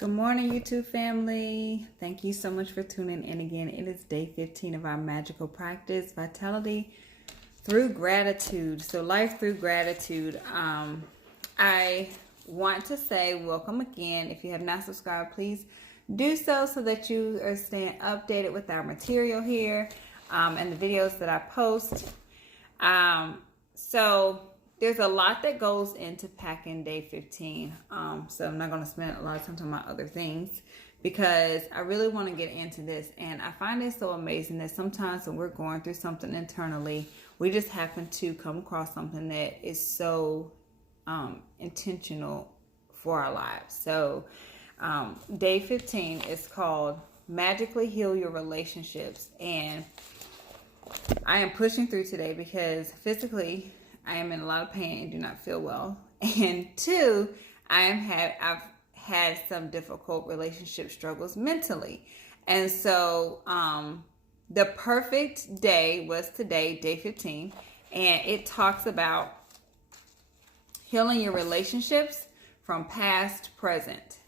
Good morning, YouTube family. Thank you so much for tuning in again. It is day 15 of our magical practice, Vitality Through Gratitude. So, life through gratitude. I want to say welcome again. If you have not subscribed, please do so that you are staying updated with our material here and the videos that I post. So there's a lot that goes into packing day 15. So I'm not going to spend a lot of time talking about other things because I really want to get into this. And I find it so amazing that sometimes when we're going through something internally, we just happen to come across something that is so intentional for our lives. So day 15 is called Magically Heal Your Relationships. And I am pushing through today because physically I am in a lot of pain and do not feel well. And two, I've had some difficult relationship struggles mentally. And so the perfect day was today, day 15. And it talks about healing your relationships from past, present,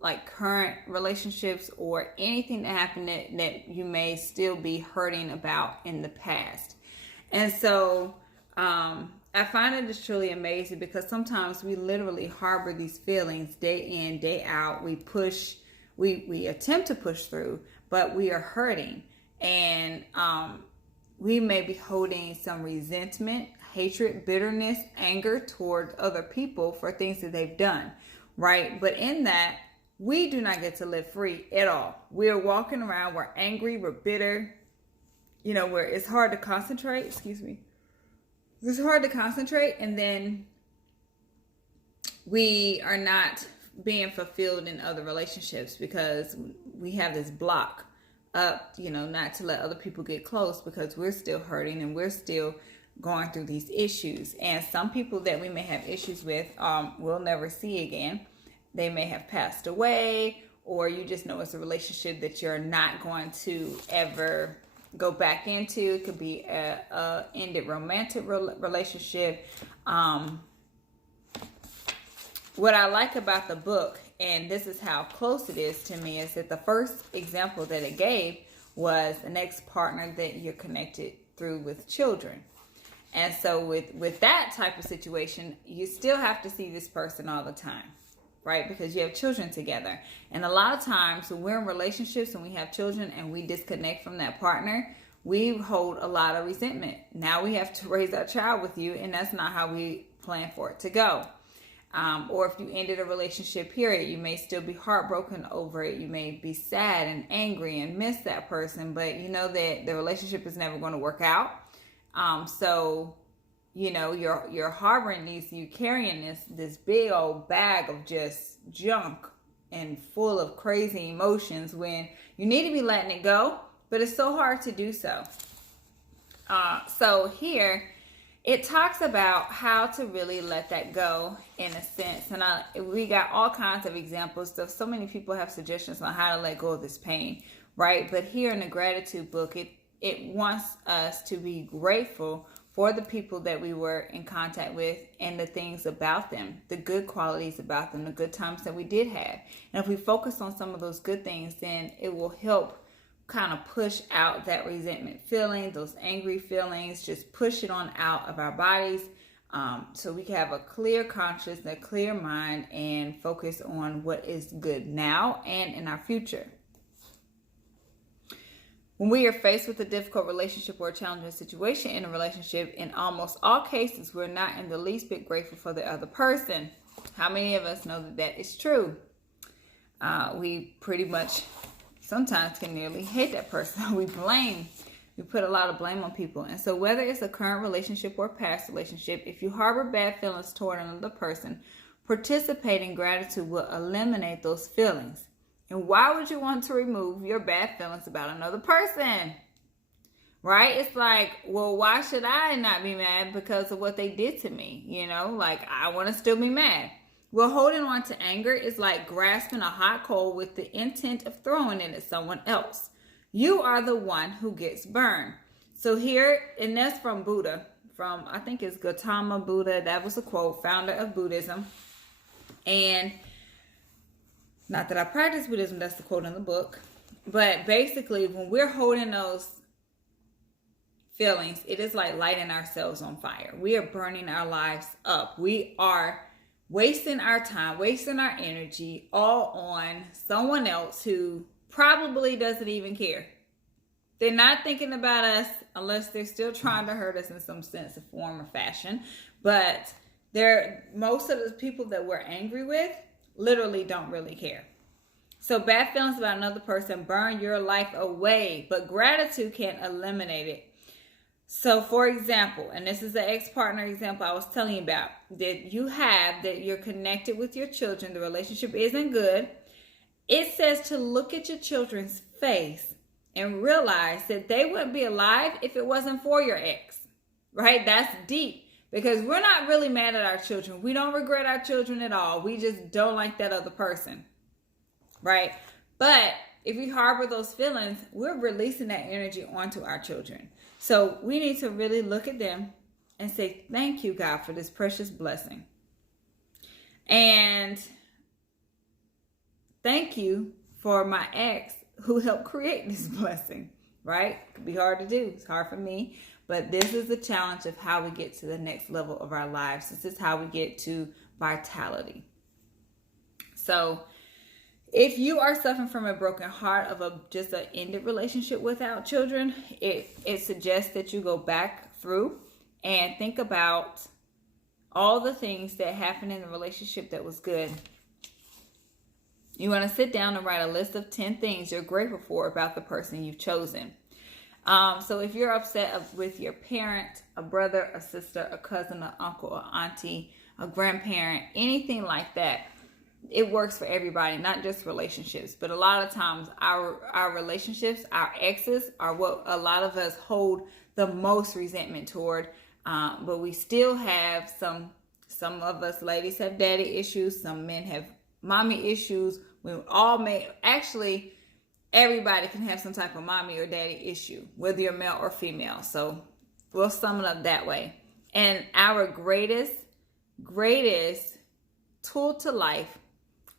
like current relationships or anything that happened that you may still be hurting about in the past. And so I find it is truly amazing because sometimes we literally harbor these feelings day in, day out. We attempt to push through, but we are hurting. And we may be holding some resentment, hatred, bitterness, anger toward other people for things that they've done, right? But in that, we do not get to live free at all. We're walking around, we're angry, we're bitter, where it's hard to concentrate, It's hard to concentrate, and then we are not being fulfilled in other relationships because we have this block up, not to let other people get close because we're still hurting and we're still going through these issues. And some people that we may have issues with, we'll never see again. They may have passed away, or you just know it's a relationship that you're not going to ever go back into. It could be a ended romantic relationship. What I like about the book, and this is how close it is to me, is that the first example that it gave was an ex-partner that you're connected through with children. And so with that type of situation, you still have to see this person all the time, right? Because you have children together. And a lot of times when we're in relationships and we have children and we disconnect from that partner, we hold a lot of resentment. Now we have to raise our child with you, and that's not how we plan for it to go. Or if you ended a relationship, period, you may still be heartbroken over it. You may be sad and angry and miss that person, but you know that the relationship is never going to work out. So you're harboring you carrying this big old bag of just junk and full of crazy emotions when you need to be letting it go, but it's so hard to do so. So here it talks about how to really let that go in a sense. And we got all kinds of examples. So many people have suggestions on how to let go of this pain, right? But here in the gratitude book, it wants us to be grateful for the people that we were in contact with and the things about them, the good qualities about them, the good times that we did have. And if we focus on some of those good things, then it will help kind of push out that resentment feeling, those angry feelings, just push it on out of our bodies so we can have a clear conscience, a clear mind, and focus on what is good now and in our future. When we are faced with a difficult relationship or a challenging situation in a relationship, in almost all cases, we're not in the least bit grateful for the other person. How many of us know that is true? We pretty much sometimes can nearly hate that person. We put a lot of blame on people. And so whether it's a current relationship or past relationship, if you harbor bad feelings toward another person, participating in gratitude will eliminate those feelings. And why would you want to remove your bad feelings about another person? Right? It's like, well, why should I not be mad because of what they did to me? Like I want to still be mad. Well, holding on to anger is like grasping a hot coal with the intent of throwing it at someone else. You are the one who gets burned. So here, and that's from Buddha, I think it's Gautama Buddha. That was a quote, founder of Buddhism. And Not that I practice Buddhism, that's the quote in the book. But basically, when we're holding those feelings, it is like lighting ourselves on fire. We are burning our lives up. We are wasting our time, wasting our energy all on someone else who probably doesn't even care. They're not thinking about us unless they're still trying to hurt us in some sense of form or fashion. But most of the people that we're angry with literally don't really care. So bad feelings about another person burn your life away, but gratitude can eliminate it. So for example, and this is the ex-partner example I was telling you about, that you're connected with your children, the relationship isn't good. It says to look at your children's face and realize that they wouldn't be alive if it wasn't for your ex, right? That's deep, because we're not really mad at our children. We don't regret our children at all. We just don't like that other person, right? But if we harbor those feelings, we're releasing that energy onto our children. So we need to really look at them and say, thank you, God, for this precious blessing. And thank you for my ex who helped create this blessing, right? It could be hard to do. It's hard for me. But this is the challenge of how we get to the next level of our lives. This is how we get to vitality. So if you are suffering from a broken heart of just an ended relationship without children, it suggests that you go back through and think about all the things that happened in the relationship that was good. You want to sit down and write a list of 10 things you're grateful for about the person you've chosen. So if you're upset with your parent, a brother, a sister, a cousin, an uncle, an auntie, a grandparent, anything like that, it works for everybody, not just relationships. But a lot of times our relationships, our exes, are what a lot of us hold the most resentment toward. But we still have some of us ladies have daddy issues. Some men have mommy issues. Actually, everybody can have some type of mommy or daddy issue, whether you're male or female. So we'll sum it up that way. And our greatest tool to life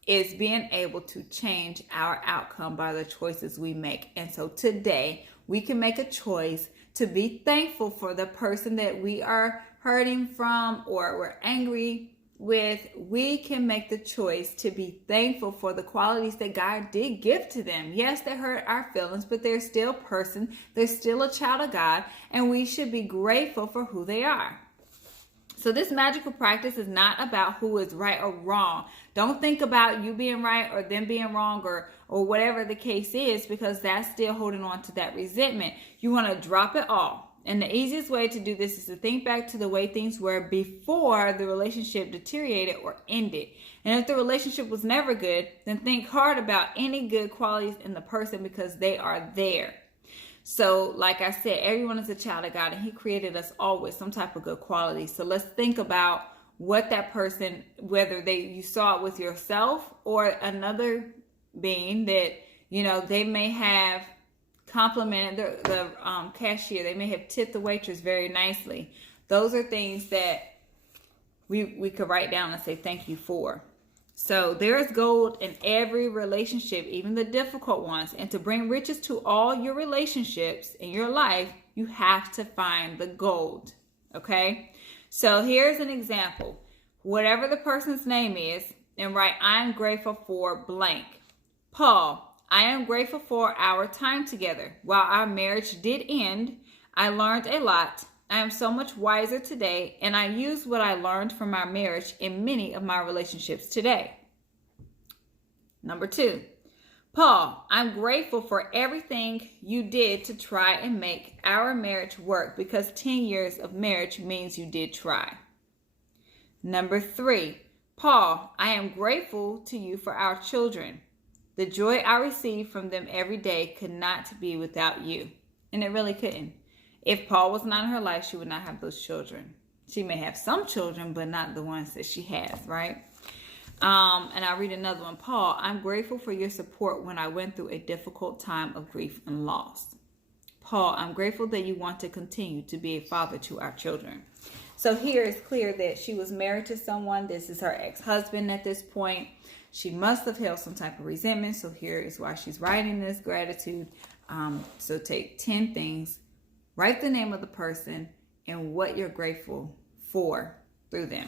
is being able to change our outcome by the choices we make. And so today we can make a choice to be thankful for the person that we are hurting from or we're angry with. We can make the choice to be thankful for the qualities that God did give to them. Yes, they hurt our feelings, but they're still a person. They're still a child of God, and we should be grateful for who they are. So this magical practice is not about who is right or wrong. Don't think about you being right or them being wrong or whatever the case is, because that's still holding on to that resentment. You want to drop it all. And the easiest way to do this is to think back to the way things were before the relationship deteriorated or ended. And if the relationship was never good, then think hard about any good qualities in the person, because they are there. So like I said, everyone is a child of God, and He created us all with some type of good quality. So let's think about what that person, whether you saw it with yourself or another being that, they may have complimented the cashier. They may have tipped the waitress very nicely. Those are things that we could write down and say thank you for. So there is gold in every relationship, even the difficult ones. And to bring riches to all your relationships in your life, you have to find the gold. Okay? So here's an example. Whatever the person's name is, and write, I'm grateful for blank. Paul, I am grateful for our time together. While our marriage did end, I learned a lot. I am so much wiser today, and I use what I learned from our marriage in many of my relationships today. Number 2, Paul, I'm grateful for everything you did to try and make our marriage work, because 10 years of marriage means you did try. Number 3, Paul, I am grateful to you for our children. The joy I receive from them every day could not be without you. And it really couldn't. If Paul was not in her life, she would not have those children. She may have some children, but not the ones that she has, right? And I'll read another one. Paul, I'm grateful for your support when I went through a difficult time of grief and loss. Paul, I'm grateful that you want to continue to be a father to our children. So here it's clear that she was married to someone. This is her ex-husband at this point. She must have held some type of resentment. So here is why she's writing this gratitude. So take 10 things, write the name of the person and what you're grateful for through them.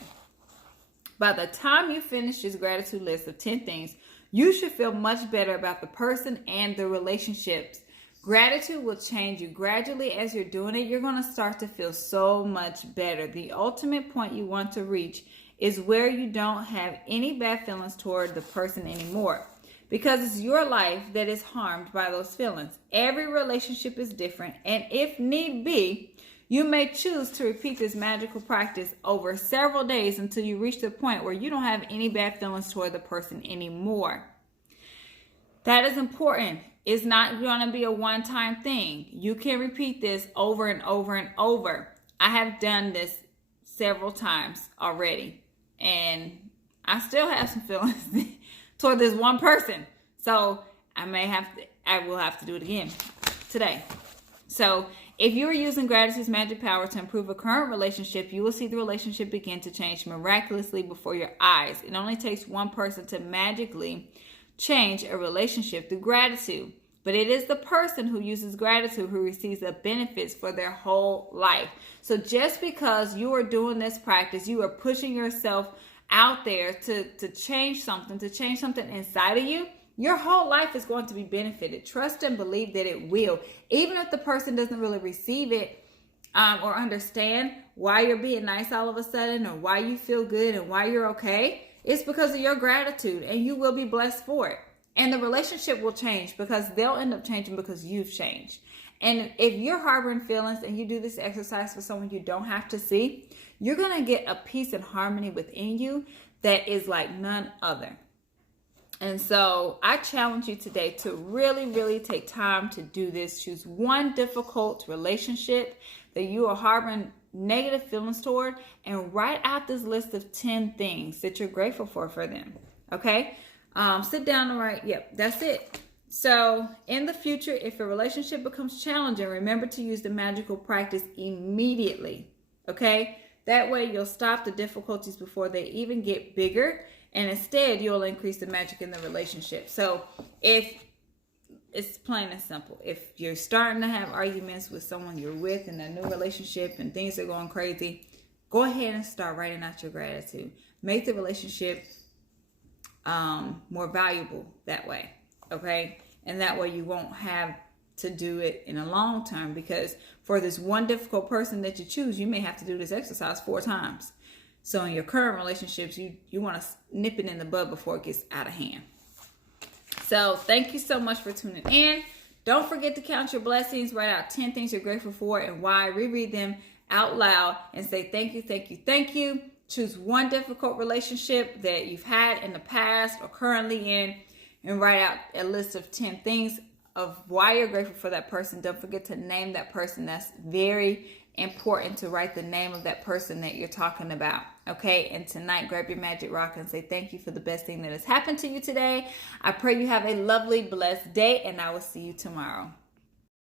By the time you finish this gratitude list of 10 things, you should feel much better about the person and the relationships. Gratitude will change you gradually as you're doing it. You're going to start to feel so much better. The ultimate point you want to reach is where you don't have any bad feelings toward the person anymore, because it's your life that is harmed by those feelings. Every relationship is different, and if need be, you may choose to repeat this magical practice over several days until you reach the point where you don't have any bad feelings toward the person anymore. That is important. It's not going to be a one-time thing. You can repeat this over and over and over. I have done this several times already, and I still have some feelings toward this one person. So I will have to do it again today. So if you are using gratitude's magic power to improve a current relationship, you will see the relationship begin to change miraculously before your eyes. It only takes one person to magically change a relationship through gratitude. But it is the person who uses gratitude who receives the benefits for their whole life. So just because you are doing this practice, you are pushing yourself out there to change something inside of you, your whole life is going to be benefited. Trust and believe that it will. Even if the person doesn't really receive it or understand why you're being nice all of a sudden, or why you feel good and why you're okay, it's because of your gratitude, and you will be blessed for it. And the relationship will change because they'll end up changing because you've changed. And if you're harboring feelings and you do this exercise for someone you don't have to see, you're going to get a peace and harmony within you that is like none other. And so I challenge you today to really, really take time to do this. Choose one difficult relationship that you are harboring negative feelings toward and write out this list of 10 things that you're grateful for them. Okay? Sit down and write. Yep, that's it. So in the future, if a relationship becomes challenging, remember to use the magical practice immediately. Okay? That way you'll stop the difficulties before they even get bigger. And instead, you'll increase the magic in the relationship. So if it's plain and simple, if you're starting to have arguments with someone you're with in a new relationship and things are going crazy, go ahead and start writing out your gratitude. Make the relationship more valuable that way, okay? And that way you won't have to do it in a long term, because for this one difficult person that you choose, you may have to do this exercise 4 times. So in your current relationships, you want to nip it in the bud before it gets out of hand. So thank you so much for tuning in. Don't forget to count your blessings. Write out 10 things you're grateful for and why. Reread them out loud and say thank you, thank you, thank you. Choose one difficult relationship that you've had in the past or currently in, and write out a list of 10 things of why you're grateful for that person. Don't forget to name that person. That's very important, to write the name of that person that you're talking about. Okay, and tonight, grab your magic rock and say thank you for the best thing that has happened to you today. I pray you have a lovely, blessed day, and I will see you tomorrow.